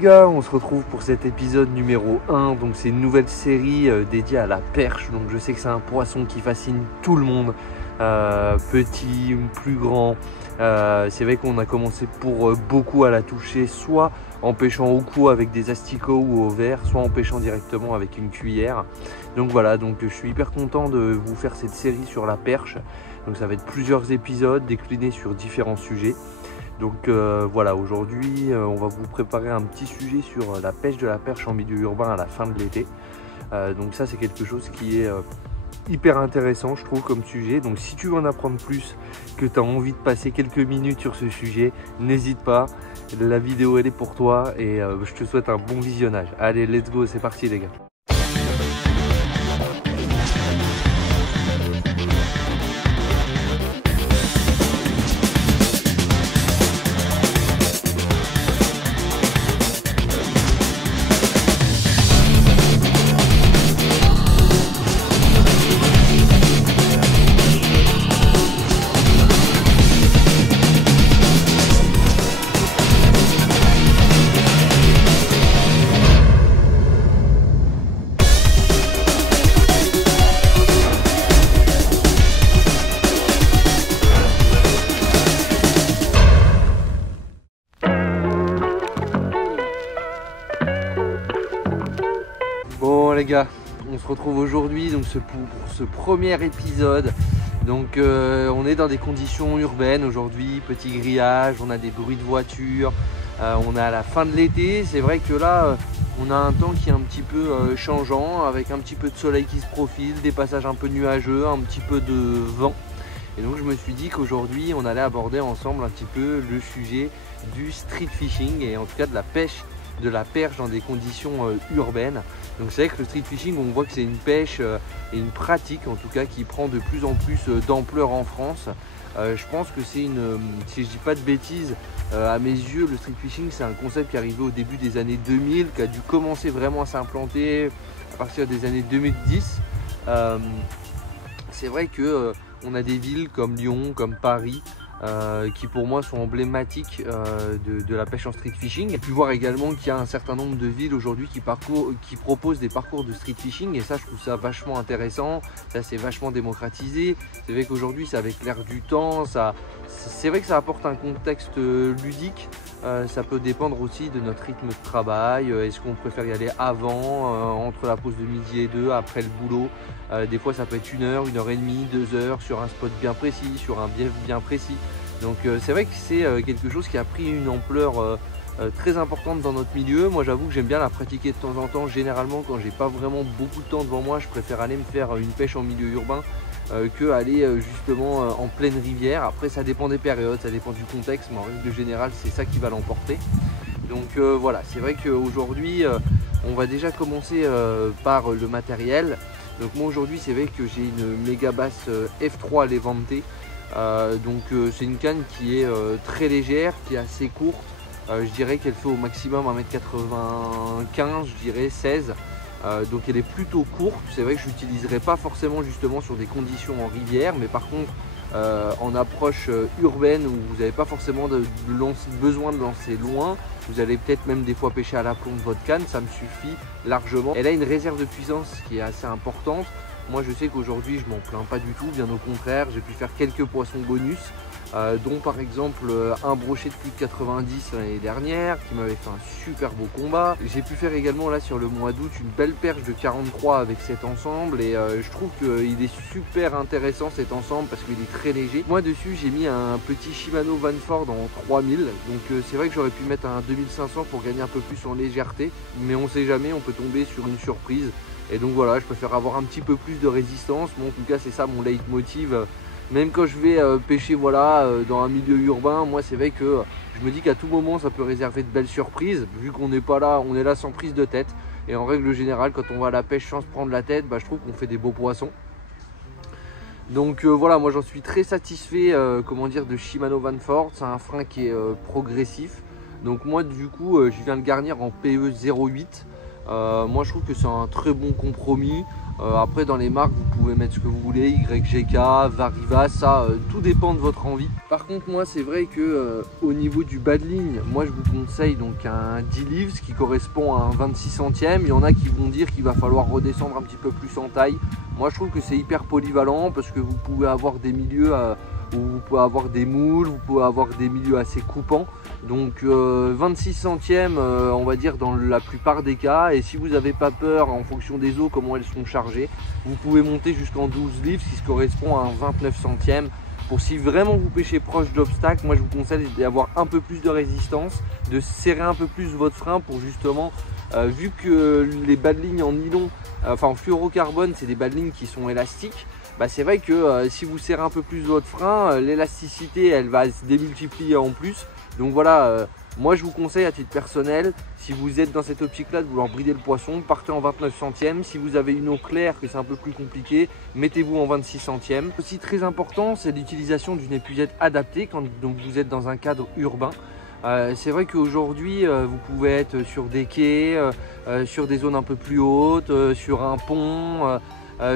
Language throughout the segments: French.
gars, on se retrouve pour cet épisode numéro 1. Donc c'est une nouvelle série dédiée à la perche. Donc je sais que c'est un poisson qui fascine tout le monde, petit ou plus grand. C'est vrai qu'on a commencé pour beaucoup à la toucher, soit en pêchant au coup avec des asticots ou au verre, soit en pêchant directement avec une cuillère. Donc voilà, donc je suis hyper content de vous faire cette série sur la perche. Donc ça va être plusieurs épisodes déclinés sur différents sujets. Donc voilà, aujourd'hui on va vous préparer un petit sujet sur la pêche de la perche en milieu urbain à la fin de l'été. Donc ça c'est quelque chose qui est hyper intéressant je trouve comme sujet. Donc si tu veux en apprendre plus, que tu as envie de passer quelques minutes sur ce sujet, n'hésite pas, la vidéo elle est pour toi et je te souhaite un bon visionnage. Allez, let's go, c'est parti les gars. Bon les gars, on se retrouve aujourd'hui donc pour ce premier épisode. Donc on est dans des conditions urbaines aujourd'hui, petit grillage, on a des bruits de voiture, on est à la fin de l'été. C'est vrai que là on a un temps qui est un petit peu changeant, avec un petit peu de soleil qui se profile, des passages un peu nuageux, un petit peu de vent. Et donc je me suis dit qu'aujourd'hui on allait aborder ensemble un petit peu le sujet du street fishing et en tout cas de la pêche de la perche dans des conditions urbaines. Donc c'est vrai que le street fishing, on voit que c'est une pêche et une pratique en tout cas qui prend de plus en plus d'ampleur en France. Je pense que c'est si je dis pas de bêtises, à mes yeux le street fishing c'est un concept qui est arrivé au début des années 2000, qui a dû commencer vraiment à s'implanter à partir des années 2010. C'est vrai que on a des villes comme Lyon, comme Paris, qui pour moi sont emblématiques de la pêche en street fishing. J'ai pu voir également qu'il y a un certain nombre de villes aujourd'hui qui proposent des parcours de street fishing et ça je trouve ça vachement intéressant, ça c'est vachement démocratisé. C'est vrai qu'aujourd'hui c'est avec l'air du temps, c'est vrai que ça apporte un contexte ludique. Ça peut dépendre aussi de notre rythme de travail. Est-ce qu'on préfère y aller avant, entre la pause de midi et 2, après le boulot? Des fois ça peut être 1 heure, 1 heure et demie, 2 heures sur un spot bien précis, sur un bief bien précis. Donc c'est vrai que c'est quelque chose qui a pris une ampleur très importante dans notre milieu. Moi j'avoue que j'aime bien la pratiquer de temps en temps. Généralement quand j'ai pas vraiment beaucoup de temps devant moi, je préfère aller me faire une pêche en milieu urbain que aller justement en pleine rivière. Après ça dépend des périodes, ça dépend du contexte, mais en règle générale c'est ça qui va l'emporter. Donc voilà, c'est vrai qu'aujourd'hui on va déjà commencer par le matériel. Donc moi aujourd'hui c'est vrai que j'ai une méga basse F3 Levante. Donc c'est une canne qui est très légère, qui est assez courte. Je dirais qu'elle fait au maximum 1m95, je dirais 16. Donc elle est plutôt courte. C'est vrai que je l'utiliserai pas forcément justement sur des conditions en rivière, mais par contre en approche urbaine où vous n'avez pas forcément besoin de lancer loin, vous allez peut-être même des fois pêcher à la plombe de votre canne, ça me suffit largement. Elle a une réserve de puissance qui est assez importante. Moi je sais qu'aujourd'hui je m'en plains pas du tout, bien au contraire, j'ai pu faire quelques poissons bonus, dont par exemple un brochet de plus de 90 l'année dernière qui m'avait fait un super beau combat. J'ai pu faire également là sur le mois d'août une belle perche de 43 avec cet ensemble et je trouve qu'il est super intéressant cet ensemble parce qu'il est très léger. Moi dessus j'ai mis un petit Shimano Vanford en 3000, donc c'est vrai que j'aurais pu mettre un 2500 pour gagner un peu plus en légèreté, mais on sait jamais, on peut tomber sur une surprise. Et donc voilà, je préfère avoir un petit peu plus de résistance. Moi en tout cas c'est ça mon leitmotiv. Même quand je vais pêcher voilà, dans un milieu urbain, moi c'est vrai que je me dis qu'à tout moment ça peut réserver de belles surprises. Vu qu'on n'est pas là, on est là sans prise de tête. Et en règle générale quand on va à la pêche sans se prendre la tête, je trouve qu'on fait des beaux poissons. Donc voilà, moi j'en suis très satisfait de Shimano Vanford. C'est un frein qui est progressif. Donc moi du coup je viens le garnir en PE 08. Moi je trouve que c'est un très bon compromis. Après dans les marques vous pouvez mettre ce que vous voulez, YGK, Variva, ça tout dépend de votre envie. Par contre moi c'est vrai que au niveau du bas de ligne, moi je vous conseille donc un 10 livres qui correspond à un 26 centièmes. Il y en a qui vont dire qu'il va falloir redescendre un petit peu plus en taille. Moi je trouve que c'est hyper polyvalent parce que vous pouvez avoir des milieux où vous pouvez avoir des moules, vous pouvez avoir des milieux assez coupants. Donc 26 centièmes on va dire dans la plupart des cas, et si vous n'avez pas peur en fonction des eaux comment elles sont chargées, vous pouvez monter jusqu'en 12 livres ce qui correspond à un 29 centièmes. Pour si vraiment vous pêchez proche d'obstacles, moi je vous conseille d'avoir un peu plus de résistance, de serrer un peu plus votre frein pour justement, vu que les bas de ligne en nylon, enfin en fluorocarbone, c'est des bas de ligne qui sont élastiques, bah c'est vrai que si vous serrez un peu plus votre frein, l'élasticité elle va se démultiplier en plus. Donc voilà, moi je vous conseille à titre personnel, si vous êtes dans cette optique-là de vouloir brider le poisson, partez en 29 centièmes. Si vous avez une eau claire, que c'est un peu plus compliqué, mettez-vous en 26 centièmes. Aussi très important, c'est l'utilisation d'une épuisette adaptée quand donc, vous êtes dans un cadre urbain. C'est vrai qu'aujourd'hui, vous pouvez être sur des quais, sur des zones un peu plus hautes, sur un pont,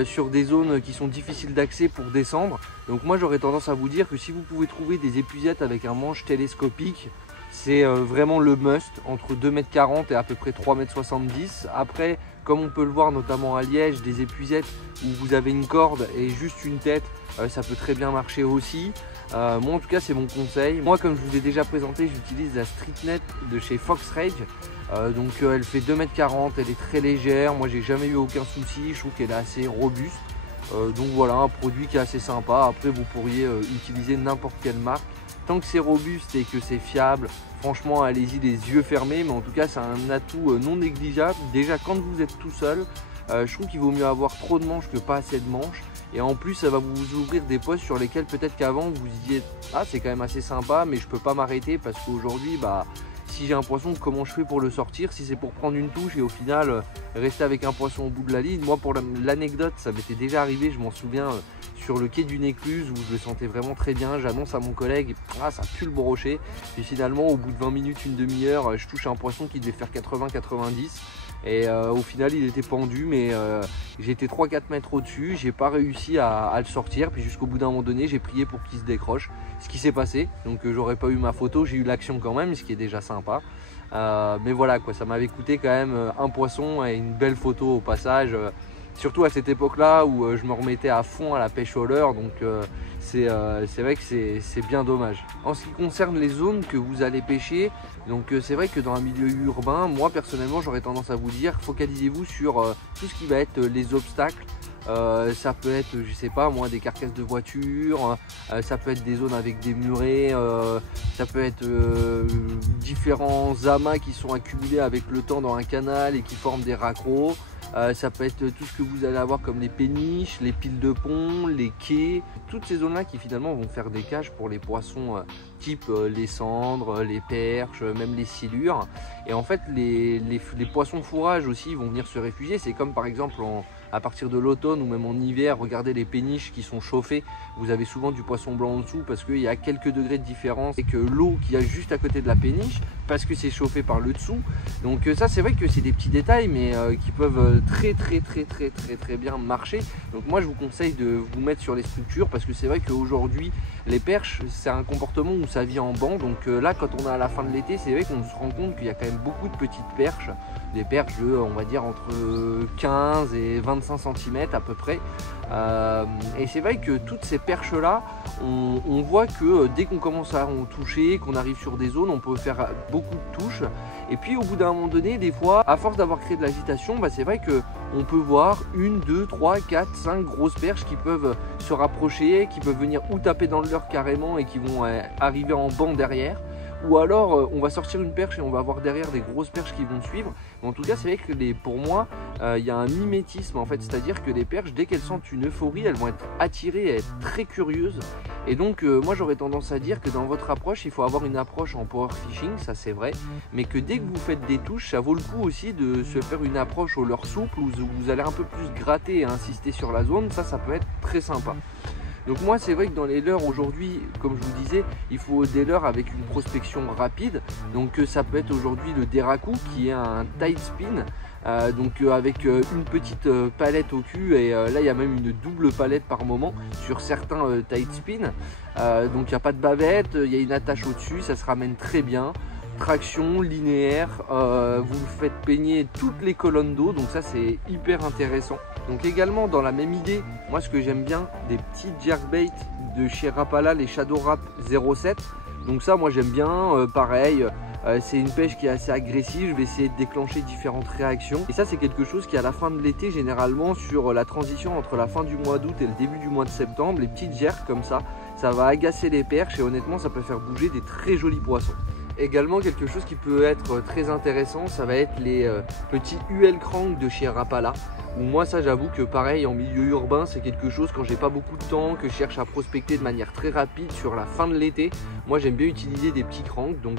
sur des zones qui sont difficiles d'accès pour descendre. Donc moi j'aurais tendance à vous dire que si vous pouvez trouver des épuisettes avec un manche télescopique, c'est vraiment le must, entre 2,40 m et à peu près 3,70 m. Après, comme on peut le voir notamment à Liège, des épuisettes où vous avez une corde et juste une tête, ça peut très bien marcher aussi. Moi en tout cas c'est mon conseil. Moi comme je vous ai déjà présenté, j'utilise la Streetnet de chez Fox Rage. Donc elle fait 2,40 m, elle est très légère, moi j'ai jamais eu aucun souci, je trouve qu'elle est assez robuste. Donc voilà, un produit qui est assez sympa. Après vous pourriez utiliser n'importe quelle marque. Tant que c'est robuste et que c'est fiable, franchement allez-y les yeux fermés, mais en tout cas c'est un atout non négligeable. Déjà quand vous êtes tout seul, je trouve qu'il vaut mieux avoir trop de manches que pas assez de manches. Et en plus ça va vous ouvrir des postes sur lesquels peut-être qu'avant vous vous disiez ah c'est quand même assez sympa mais je peux pas m'arrêter parce qu'aujourd'hui bah si j'ai un poisson, comment je fais pour le sortir? Si c'est pour prendre une touche et au final rester avec un poisson au bout de la ligne. Moi pour l'anecdote, ça m'était déjà arrivé, je m'en souviens, sur le quai d'une écluse où je le sentais vraiment très bien. J'annonce à mon collègue, ah ça pue le brochet. Et finalement au bout de 20 minutes, une demi-heure, je touche un poisson qui devait faire 80-90. Et au final il était pendu, mais j'étais 3-4 mètres au-dessus, j'ai pas réussi à le sortir, puis jusqu'au bout d'un moment donné j'ai prié pour qu'il se décroche, ce qui s'est passé. Donc j'aurais pas eu ma photo, j'ai eu l'action quand même, ce qui est déjà sympa. Mais voilà quoi, ça m'avait coûté quand même un poisson et une belle photo au passage, surtout à cette époque là où je me remettais à fond à la pêche au leurre. Donc c'est vrai que c'est bien dommage. En ce qui concerne les zones que vous allez pêcher, donc c'est vrai que dans un milieu urbain, moi personnellement j'aurais tendance à vous dire focalisez-vous sur tout ce qui va être les obstacles. Ça peut être, je sais pas moi, des carcasses de voitures, ça peut être des zones avec des murets, ça peut être différents amas qui sont accumulés avec le temps dans un canal et qui forment des raccrocs. Ça peut être tout ce que vous allez avoir comme les péniches, les piles de pont, les quais, toutes ces zones là qui finalement vont faire des cages pour les poissons type les cendres, les perches, même les silures. Et en fait les poissons fourrage aussi vont venir se réfugier. C'est comme par exemple à partir de l'automne ou même en hiver, regardez les péniches qui sont chauffées, vous avez souvent du poisson blanc en dessous parce qu'il y a quelques degrés de différence avec l'eau qu'il y a juste à côté de la péniche parce que c'est chauffé par le dessous. Donc ça c'est vrai que c'est des petits détails mais qui peuvent très bien marcher. Donc moi je vous conseille de vous mettre sur les structures parce que c'est vrai qu'aujourd'hui les perches c'est un comportement où ça vit en banc. Donc là quand on est à la fin de l'été, c'est vrai qu'on se rend compte qu'il y a quand même beaucoup de petites perches, des perches de on va dire entre 15 et 25 cm à peu près. Et c'est vrai que toutes ces perches là, on voit que dès qu'on commence à en toucher, qu'on arrive sur des zones, on peut faire beaucoup de touches. Et puis au bout d'un moment donné, des fois, à force d'avoir créé de l'agitation, bah, c'est vrai qu'on peut voir 1, 2, 3, 4, 5 grosses perches qui peuvent se rapprocher, qui peuvent venir ou taper dans le leurre carrément et qui vont arriver en banc derrière. Ou alors on va sortir une perche et on va avoir derrière des grosses perches qui vont suivre. Mais en tout cas c'est vrai que pour moi il y a un mimétisme en fait, c'est à dire que les perches dès qu'elles sentent une euphorie elles vont être attirées et être très curieuses. Et donc moi j'aurais tendance à dire que dans votre approche il faut avoir une approche en power fishing, ça c'est vrai. Mais que dès que vous faites des touches, ça vaut le coup aussi de se faire une approche au leurre souple où vous allez un peu plus gratter et insister sur la zone, ça peut être très sympa. Donc moi c'est vrai que dans les leurres aujourd'hui, comme je vous disais, il faut des leurres avec une prospection rapide. Donc ça peut être aujourd'hui le Deraku qui est un tight spin. donc avec une petite palette au cul, et là il y a même une double palette par moment sur certains tight spin. Donc il n'y a pas de bavette, il y a une attache au dessus, ça se ramène très bien. Traction linéaire, vous faites peigner toutes les colonnes d'eau, donc ça c'est hyper intéressant. Donc également dans la même idée, moi ce que j'aime bien, des petits jerkbait de chez Rapala, les Shadow Rap 07. Donc ça moi j'aime bien, pareil, c'est une pêche qui est assez agressive, je vais essayer de déclencher différentes réactions. Et ça c'est quelque chose qui à la fin de l'été, généralement sur la transition entre la fin du mois d'août et le début du mois de septembre, les petites jerks comme ça va agacer les perches et honnêtement ça peut faire bouger des très jolis poissons. Également quelque chose qui peut être très intéressant, ça va être les petits UL crank de chez Rapala. Moi ça j'avoue que pareil en milieu urbain c'est quelque chose quand j'ai pas beaucoup de temps, que je cherche à prospecter de manière très rapide sur la fin de l'été. Moi j'aime bien utiliser des petits cranks, donc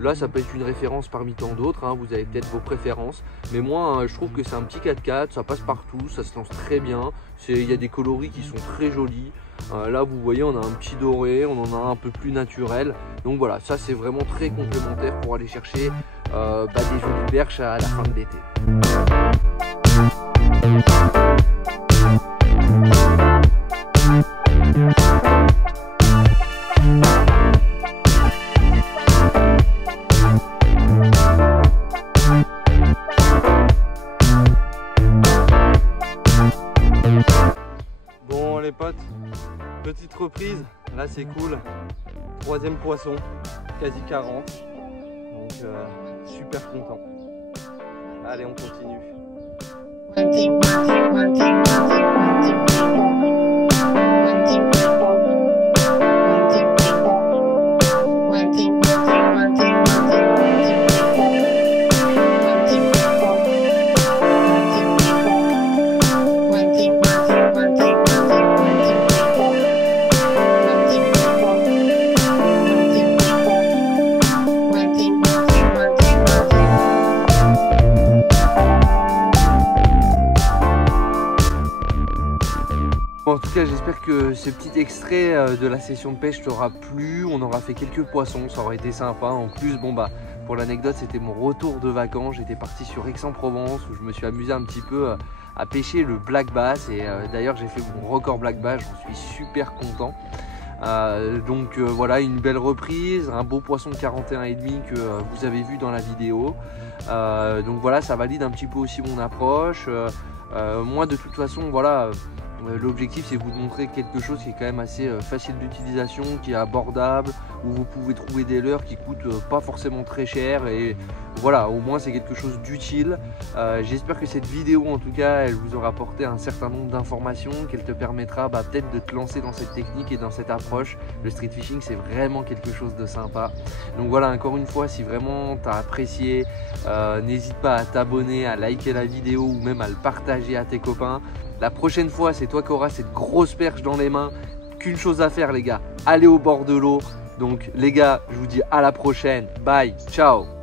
là ça peut être une référence parmi tant d'autres, hein. Vous avez peut-être vos préférences, mais moi je trouve que c'est un petit 4x4, ça passe partout, ça se lance très bien, il y a des coloris qui sont très jolis. Là vous voyez on a un petit doré, on en a un peu plus naturel, donc voilà, ça c'est vraiment très complémentaire pour aller chercher des jolies perches à la fin de l'été. Bon les potes, petite reprise, là c'est cool, troisième poisson, quasi 40, donc super content. Allez on continue. En tout cas j'espère que ce petit extrait de la session de pêche t'aura plu. On aura fait quelques poissons, ça aurait été sympa. En plus pour l'anecdote c'était mon retour de vacances. J'étais parti sur Aix-en-Provence où je me suis amusé un petit peu à pêcher le black bass. Et d'ailleurs j'ai fait mon record black bass, j'en suis super content. Voilà, une belle reprise, un beau poisson de 41,5 que vous avez vu dans la vidéo. Donc voilà, ça valide un petit peu aussi mon approche. Moi de toute façon voilà, l'objectif c'est vous montrer quelque chose qui est quand même assez facile d'utilisation, qui est abordable, où vous pouvez trouver des leurres qui coûtent pas forcément très cher, et voilà, au moins c'est quelque chose d'utile. J'espère que cette vidéo en tout cas elle vous aura apporté un certain nombre d'informations, qu'elle te permettra peut-être de te lancer dans cette technique et dans cette approche. Le street fishing c'est vraiment quelque chose de sympa. Donc voilà, encore une fois, si vraiment tu as apprécié, n'hésite pas à t'abonner, à liker la vidéo ou même à le partager à tes copains. La prochaine fois, c'est toi qui auras cette grosse perche dans les mains. Qu'une chose à faire les gars, allez au bord de l'eau. Donc les gars, je vous dis à la prochaine. Bye, ciao.